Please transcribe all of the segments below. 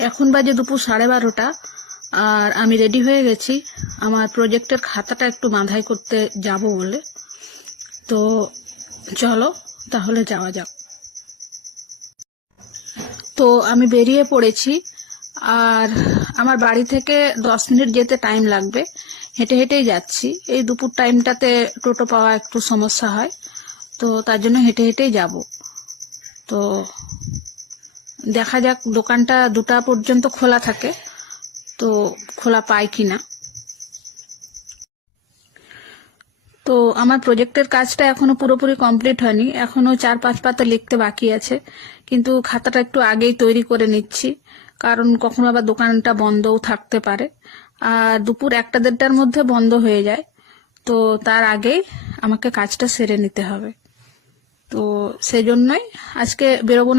এখন বাজে দুপুর 12:30 আর আমি রেডি হয়ে গেছি আমার প্রজেক্টের খাতাটা একটু বাঁধাই করতে যাব বলে। তো চলো তাহলে যাওয়া যাক। তো আমি বেরিয়ে পড়েছি আর আমার বাড়ি থেকে 10 মিনিট যেতে টাইম লাগবে। হেঁটে হেঁটেই যাচ্ছি। এই দুপুর টাইমটাতে টোটো পাওয়া একটু সমস্যা হয়, তো তার জন্য হেঁটে হেঁটেই যাব। তো দেখা যাক, দোকানটা 2টা পর্যন্ত খোলা থাকে, তো খোলা পাই কিনা। তো আমার প্রজেক্টের কাজটা এখনো পুরোপুরি কমপ্লিট হয়নি, এখনো 4-5 পাতা লিখতে বাকি আছে, কিন্তু খাতাটা একটু আগেই তৈরি করে নিচ্ছি, কারণ কখনো আবার দোকানটা বন্ধও থাকতে পারে আর দুপুর 1-1:30টার মধ্যে বন্ধ হয়ে যায়। তো তার আগেই আমাকে কাজটা সেরে নিতে হবে। তো সেই জন্যই আজকে বেরোবো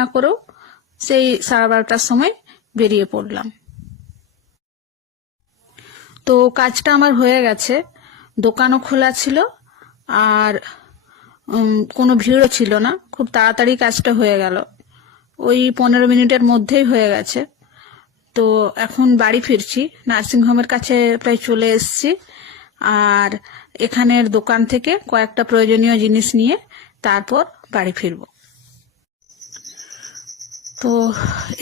না করেও সেই 12:30টার সময় বেরিয়ে পড়লাম। তো কাজটা আমার হয়ে গেছে, দোকানও খোলা ছিল আর কোনো ভিড়ও ছিল না, খুব তাড়াতাড়ি কাজটা হয়ে গেল, ওই 15 মিনিটের মধ্যেই হয়ে গেছে। তো এখন বাড়ি ফিরছি, নার্সিংহোমের কাছে প্রায় চলে এসেছি আর এখানের দোকান থেকে কয়েকটা প্রয়োজনীয় জিনিস নিয়ে তারপর বাড়ি ফিরব। তো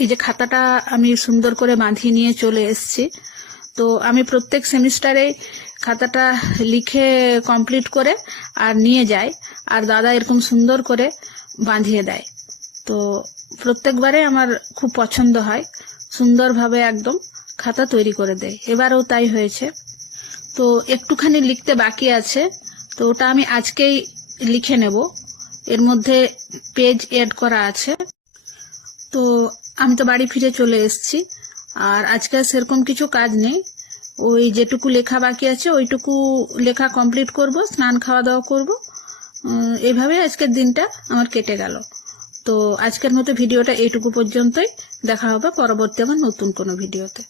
এই যে খাতাটা আমি সুন্দর করে বাঁধিয়ে নিয়ে চলে এসেছি। তো আমি প্রত্যেক সেমিস্টারে খাতাটা লিখে কমপ্লিট করে আর নিয়ে যাই, আর দাদা এরকম সুন্দর করে বাঁধিয়ে দেয়। তো প্রত্যেকবারে আমার খুব পছন্দ হয়, সুন্দরভাবে একদম খাতা তৈরি করে দেয়। এবারেও তাই হয়েছে। তো একটুখানি লিখতে বাকি আছে, তো ওটা আমি আজকেই লিখে নেব। এর মধ্যে পেজ এড করা আছে। তো আমি তো বাড়ি ফিরে চলে এসেছি আর আজকে সেরকম কিছু কাজ নেই, ওই যেটুকু লেখা বাকি আছে ওইটুকু লেখা কমপ্লিট করব, স্নান খাওয়া দাওয়া করব। এইভাবে আজকের দিনটা আমার কেটে গেল। তো আজকের মতো ভিডিওটা এইটুকু পর্যন্তই। দেখা হবে পরবর্তী আমার নতুন কোনো ভিডিওতে।